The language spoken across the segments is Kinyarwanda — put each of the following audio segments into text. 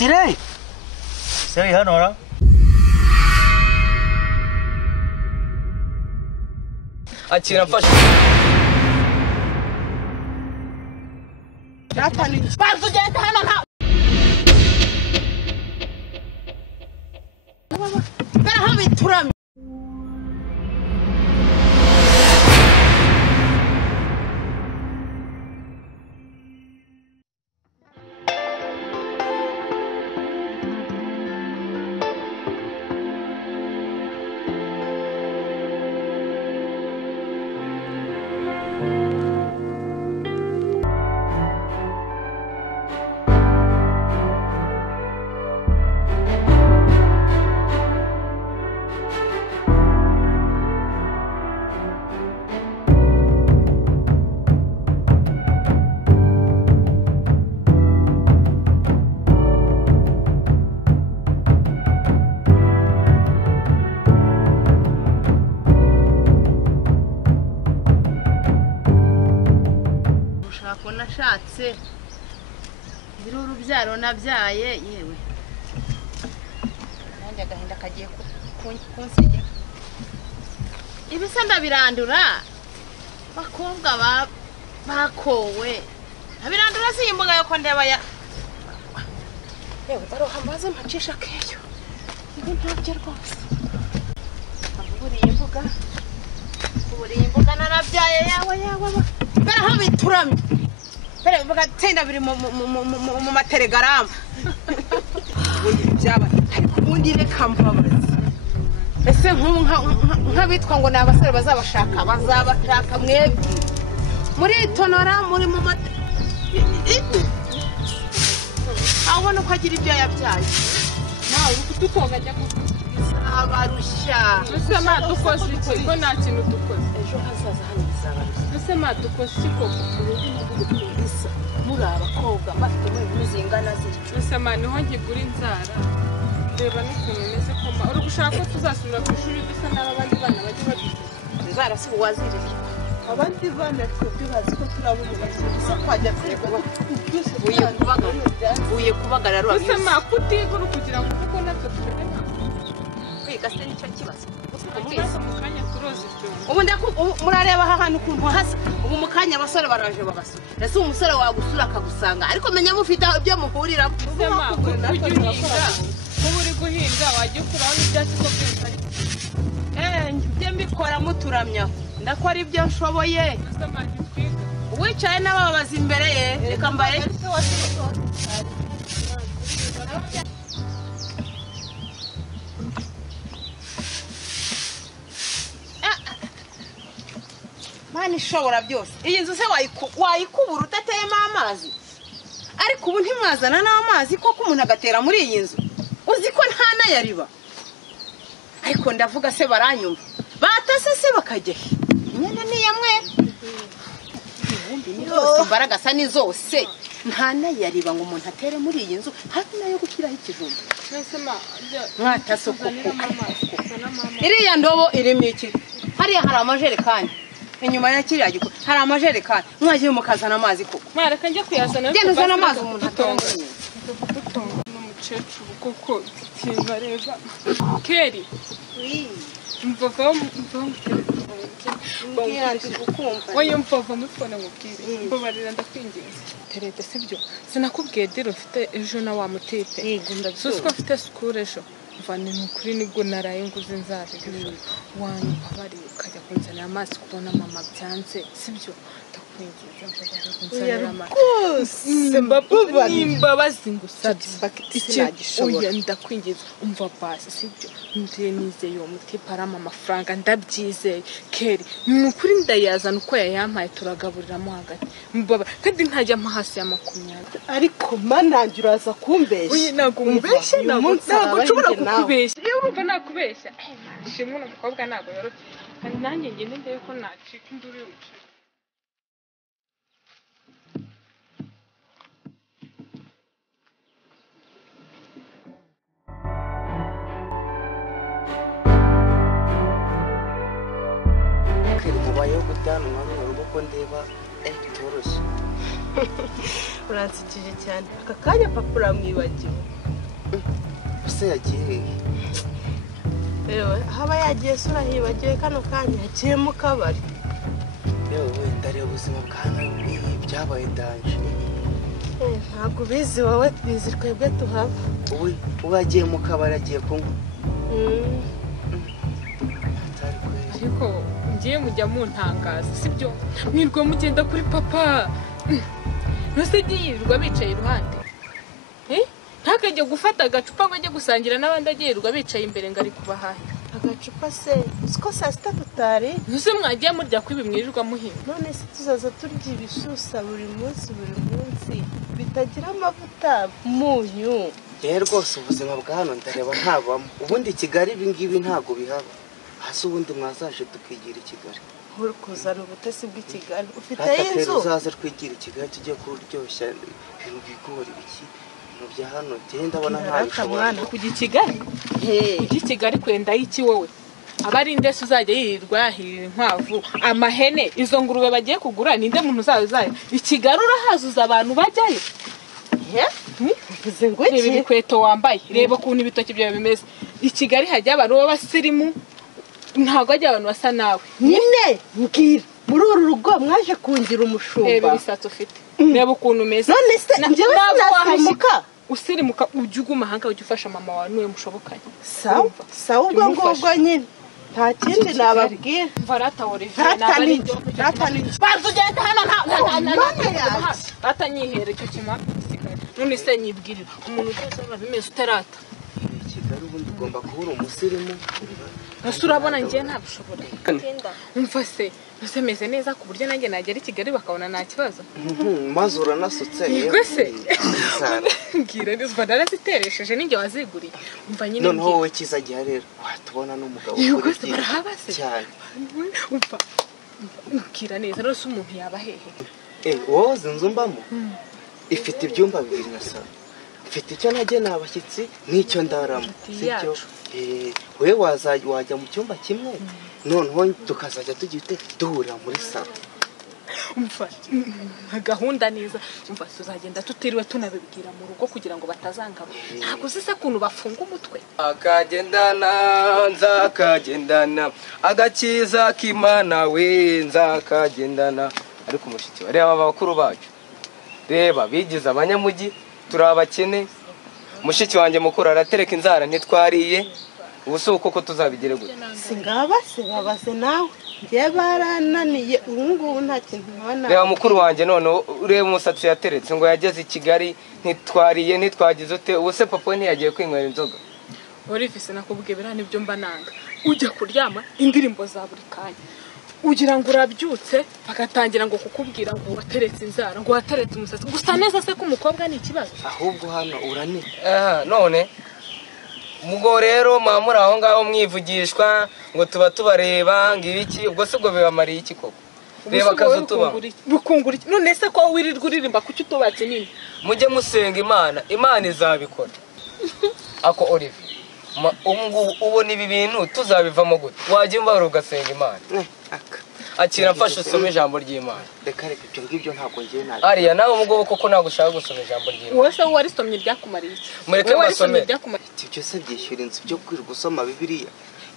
Tire. Sai hano ra. Akira mfasha. Ratani. Bazu genda hano nta. Gara habi turami. Nashatse biro urubyaro nabyaye yewe nanjye agahinda kagiye kunsege ibisa ndabirandura bakobwa bakowe abirandura simbuga yo ko ndeba ya yewe taroha mbaze mpacisha keyo ibi ntabyo rwose uburiye imbuga narabyaye yawe baraho bituramye Pere bagatenda biri mu matelegaramu. Byaba ubundi reka mbabazi. Ese nk'abitwa ngo nabasore bazabashaka mwebwe. Muri tonora muri mu mate. Abona ko agira ibyo yabyaye. Nawe ukutugajya abarusha. Ese madukoze iki ko nta kintu dukoze. Ejo hazaza hanyizaba. Ese madukoze iki ko muri abakobwa bafite muri muzingana zityo ese mani ho ngigura inzara reba n'ukuntu meze koma uri gushaka ko tuzasubira ku ishuri dusa n'abandi bana bajye bagize inzara si uwazirije abandi bana twebwe bazi ko turabumubaza gusa kwajya kwiga byose uye kubagara rwa ese makutigura kugira ngo kuko natwe tubone kwiga se nicyo kibazo mukanya turoze ibyo ubu murareba ahantu ukuntu hasa ubu mukanya abasore baraje bagasura ese umusore wagusura akagusanga ariko menya mufite ibyo muhurira sema uri guhinga wajya ukuraho ibyatsi ko byose njye mbikora muturamya ndakora ibyo nshoboye wicaye n'ababaza imbere ye reka mbaye Mani shobora byose iyi nzu se wayikubura utateyemo amazi ariko ubu ntimwazana n'amazi koko umuntu agatera muri iyi nzu uzi ko nta nayariba ariko ndavuga se baranyumva batase se bakajya imyenda ni yamwe imbaraga sa ni zose nta nayariba ngo umuntu atere muri iyi nzu hafi nayo gushyiraho ikijumba mwatasuku iriya ndobo irimo iki hariya hari amajerekani inyuma ya kiriya giko hari amajerekani mwagiye mukazana amazi koko mwareka njye kuyazana genda uzana amazi umuntu atonga n'umucecuru kuko kibareba keri mvava oya mvava mutwana mubwire mbabarira ndakwinginze terete sibyo sinakubwiye diro mfite ejo na wa mutipe susko afite school ejo vani nukuri nibwo naraye nguze nzabigura wanyu abari ukajya kunzanira amazi kubona mama byanze sibyo ndakwinginze kunzanira amazi imbabazi ngusabye oya ndakwinginze umva basi sibyo ndiye nizeye uwo mutipe arama amafaranga ndabyizeye keri nukuri ndayazana uko yayampaye turagaburiramo hagati mbaba kandi ntajya hasi ya 20 ariko manangira uraza kumbeshya oya ntago umbeshya ntago nshobora kukubeshya iyo urumva nakubeshya shimwe n'umukobwa ntago yoroshye kandi nanjye ngende ndebe ko nacika induru y'umuceri mubayeho gutana umwami mu rugo ko ndeba bitoroshye uransikije cyane aka kanya papa uramwibagiwe ese yagiye yewe haba yagiye sura hibagiwe kano kanya yagiye mu kabari yewe wenda rero ubuzima bwana byabaye danje ntabwo bizi wowe twizi twebwe tuhaba ubu yagiye mu kabari agiye kunywa ariko ngiye mujya muntangaza sibyo mwirwa mugenda kuri papa ntuse yirirwa bicaye iruhande ntakajya gufata agacupa ngo ajye gusangira n'abandi agirirwa bicaye imbere ngo ari kubahahira agacupa se siko saa sita tutari ntuse mwagiye murya kwibi mwirirwa muhima none se tuzaza turya ibisusa buri munsi bitagira amavuta munyu rwose ubuzima bwa hano ndareba ntabamo ubundi Kigali ibi ngibi ntabwo bihaba hasi ubundi mwazaje tukigira i Kigali uri kuzana ubutesi bw'i Kigali ufite inzu uzaza twigira i Kigali tujye kuryoshya ibintu bigori biki bya hano genda abona ntabishobora kujya i Kigali kujya i Kigali kwenda iki wowe abari ndese uzajya yirirwa yahirira inkwavu amahene izo ngurube bagiye kugura ninde muntu uzaza i Kigali urahazuza abantu bajyayo uvuze ngo iki reba ibikweto wambaye reba ukuntu ibitoki byawe bimeze i Kigali hajya abantu b'abasirimu ntabwo ajya abantu basa nawe nyine mbwira muri uru rugo mwaje kungira umushumba reba ibisatsi ufite reba ukuntu umeze none se njyewe sinasirimuka usirimuka ujya uguma ahanga ujya ufasha mama wawe niwe mushobokanye sawa ubwo ngubwo nyine nta kindi nababwira varata Olivier nabari baza ugenda hano batanyihere icyo kimara none se nyibwirira umuntu ugeze bimeze utarata Kigali ubundi ugomba kubura umusirimu ese urabona njye ntabishobora umva se meze neza ku buryo nanjye nagera i Kigali bakabona nta kibazo maze uranasutse yego se mbwira nizwa naraziteresheje ninjye waziguriye umva nyine noneho wowe kiza giha rero watubona n'umugabo yego se barahaba se cyane umva mbwira neza rero se umuntu yaba hehe wowe inzu mbamo ifite ibyumba 2 na salo ifite icyo nageneye abashyitsi n'icyo ndaramo sibyo wewe wajya mu cyumba kimwe noneho tukazajya tugite duhurira muri salo umva gahunda neza umva tuzagenda tutiriwe tunabibwira mu rugo kugira ngo batazangaba ntabwo zise kuntu bafunga umutwe akagendana nzakagendana agakiza k'Imana we nzakagendana ariko umushiki reba abakuru bacu reba bigize abanyamugi turi abakene mushiki wanjye mukuru aratereka inzara ntitwariye ubuso uko tuzabigere gute singaba se babaze nawe ngiye barananiye ngubu nta kintu nkabona reba mukuru wanjye none ureba umusatsi yateretse ngo yageze i Kigali ntitwariye ntitwagize ute ubuse papa ntiyagiye kwinywera inzoga Olivier nakubwiye bira nibyo mba nanga ujya kuryama indirimbo za buri kanya ugira ngo urabyutse bagatangira ngo kukubwira ngo wateretse inzara ngo wateretse umusatsi gusa neza se ko umukobwa ni ikibazo ahubwo hano urani none mugo rero mamuri aho ngaho mwivugishwa ngo tuba tubareba ngibiki ubwo se ubwo bibamariye iki koko reba kazo tuba bukungura none se ko wirirwa uririmba kuki utubatse nini mujye musenga Imana izabikora ako Olivier ubona ibi bintu tuzabivamo gute wajya umva ugasenga Imana akira mfashe usome ijambo ry'Imana reka ibyo ngibyo ntabwo ngiye nabi ariya nawe umugabo koko ntabwo ushaka gusoma ijambo ry'Imana wowe se warisomye ryakumariye iki mureke basome ibyo se byishyura inzu byo kwirirwa usoma Bibiliya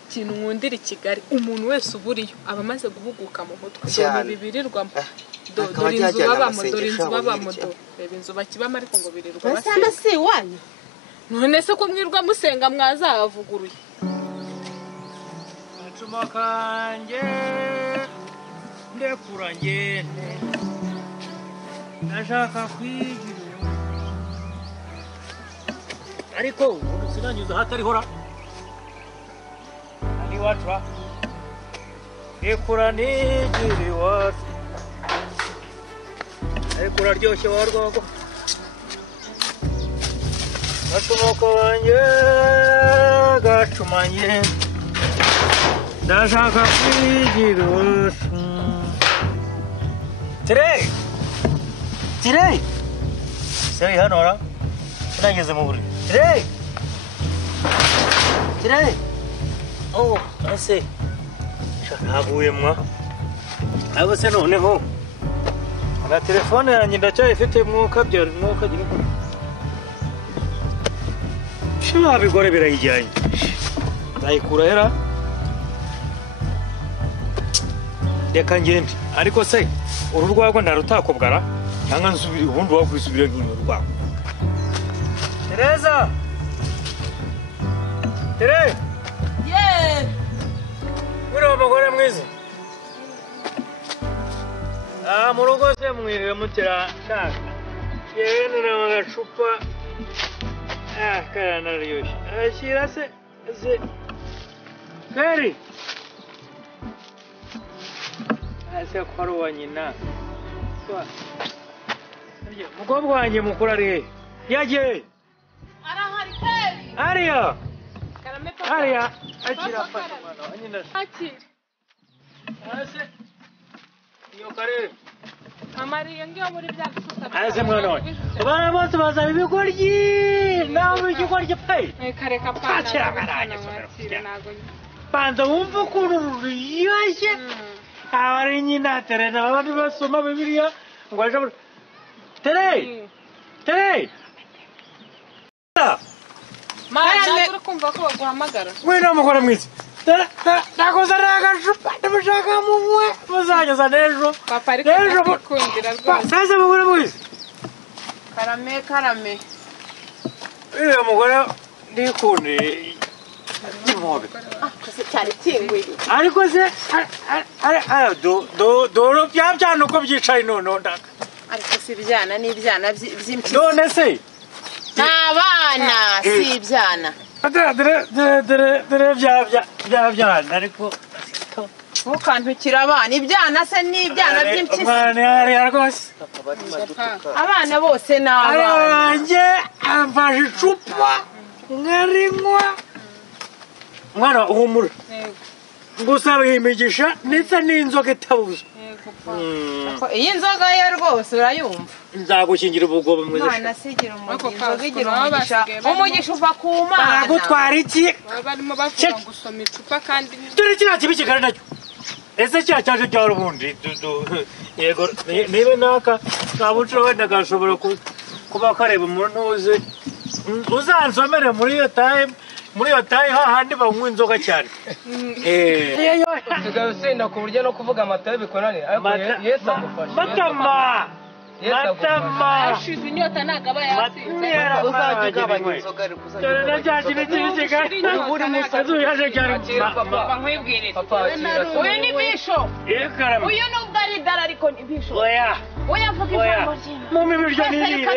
ikintu nkundira i Kigali umuntu wese uburiyo aba amaze guhuguka mu mutwe dore bibirirwamo dore inzu babamo reba inzu bakibamo ariko ngo birirwa basana si iwanyu none se ko mwirwa musenga mwazabavuguruye Acuma kanje ndekura ngende ndashaka kwigira ariko sinanyuze hatari hora ari watra ndekura nigire iwacu ariko uraryoshye warwago gacuma kanje gacumanye ndashaka kwigira iwacu Tirei Seri hano ora sinageze mu buriri Tirei oh ase ntaguye mwa abo se noneho na telefone yanjye ndacyayifite mwuka gira Shima bigore birayijyanye. Nayikura hera. Reka ngende. Ariko se uru rwagwa ndarutakobwara cyangwa nsubira ubundi wakwisubira nk'ino rwagwa. Teresa. Tere. Ye! Uriya mugore mwiza. Mu rugo se mwiriwe mutera shaka. Yewe n'agacupa. Karanaryoshye. Ashyira se Kari. Ase ko ari uwa nyina. Mukobwa wanjye mukuru ari he? Yagiye. Arahari Kari. Ariya. Karame papa. Ariya. Akira afashe umwana wa nyina. Akira. Ase. Iyo kare. Amariye ngiyo muri bya gususa. Ase mwana wa. Bana bose bazaba ibigoryi. Nawe ikigoryi pe. Kareka pana. Akira karanye somero. Nago. Banza wumva ukuntu ruryoshye. Abari nyina Teresa abandi basoma Bibiliya ngo aje Tere. Mara uri kumva ko baguhamagara. Wena mukora mwiza. Nakoze agacupa ndabishaka mumwe muzageza n'ejo. Papa ariko kundira rwose. Sasa mukora mwiza. Karame. Mugore ndikundeImobe. Kose cyari kingwiri. Ariko se do byano ko byicaye none ndaka. Ariko si ibyana n'ibyana by'impyisi. None se N'abana si ibyana. Dere byana ariko Ntukantukire abana. Ibyana se n'ibyana by'impyisi. Mwana rwose. Abana bose ni abana. Aranje amfashe icupa nkarinywa. Mwana uhumura. Ngusaba imigisha ndetse n'inzoga itabuza. Iyi nzoga ye rwose urayumva. Nzagukingira ubugobe mwiza. Mwana sigira umugisha igira umugisha. Umugisha uva ku Mana. Baragutwara iki? Barimo bavuga ngo usoma icupa kandi Dore kiriya kibi kigari nacyo. Ese kiriya cyaje cyari ubundi. Yego niba naka kabuciro wenda gashobora kuba kareba umuntu uzi. Uzansomere muri iyo tayi hahandi banywa inzoga cyane. Usigaye usinda ku buryo no kuvuga amata bikonanira ariko Yesu agufasha. Matama. ashize inyota nagaba yasinze. uzajya ugabanya inzoga ariko uzajya Dore na cya kintu cy'ibisiga. buri musazi yaje cyane. Papa nkwibwirire. Papa akira se. Uyu ni bisho. Karama. Uyu nubwo ari dara ariko ni bisho. Oya. Oya vuga ijambo ry'Imana. Mu mibiryo niri.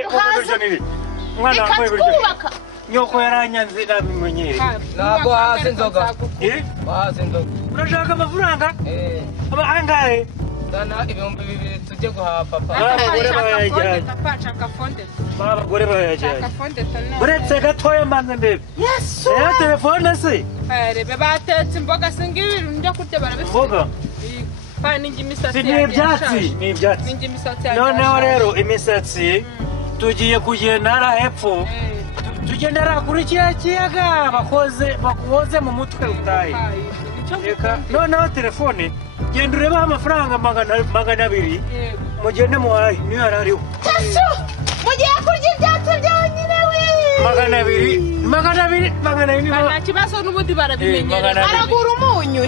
Mwana wa mibiryo. Ikatwubaka. Nyoko yaranyanze nabimenyere. Ntabwo hazi inzoga. Hazi inzoga. Urashaka amafaranga? Angahe? Dana 2,000 tujye guhaha papa. Abagore bayajyanye. Papa chaka fonde. Abagore bayajyanye. Chaka fonde tona. Uretse gatoya mbanze ndebe. Yesu. Telefone se? Rebe batetse imboga singibiru njya kurya barabifuza. Mboga. Pani ngimisatsi. Ni ibyatsi. Ningi misatsi. Noneho rero imisatsi tugiye kugendera hepfo. Tugendera kuri kiriya kiyaga bakoze mu mutwe utaye. Reka noneho telefone genda ureba amafaranga 200 mugende muhaye niyo yarariho. Yesu. Mugiye kurya ibyatsi byonyine we. 200 Nta kibazo n'ubundi barabimenyera. Aragura umunyu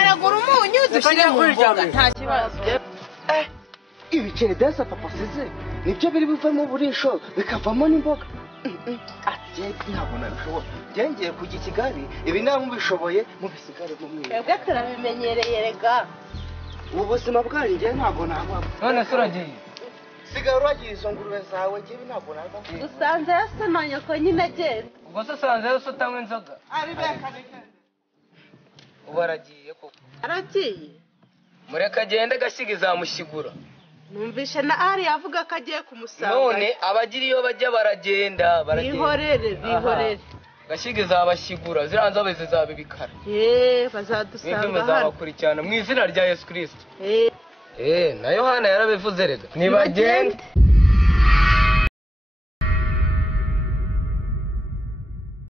aragura umunyu dushyire mu mboga nta kibazo. ibiceri byose papa asize nibyo biri bivamo burisho bikavamo n'imboga. Ati ntabwo nabishobora. Ngiye kujya i Kigali ibi nta mubishoboye mubisigare mu mwiza. twebwe turabimenyereye rega. Ubu buzima bwanjye ntabwo nababa. None se uragiye? Sigara uragiye izo ngurube zawe ngibi ntabwo nababa. dusanze yasonoye ko nyine agenda. Ubwo se usanze yose utanywa inzoga? Ubu aragiye koko. aragiye. Mureka agende gashyiga izamushyigura. numvishe na ari yavuga ko agiye kumusanga. None abagira iyo bajya baragenda. bihorere. Gashyiga izabashyigura ziriya nzobe zizaba ibikara. bazadusanga Mwebwe hano. muzabakurikirana mu izina rya Yesu Kristo. Eh. Na Yohana yarabivuze rega. Nibagende.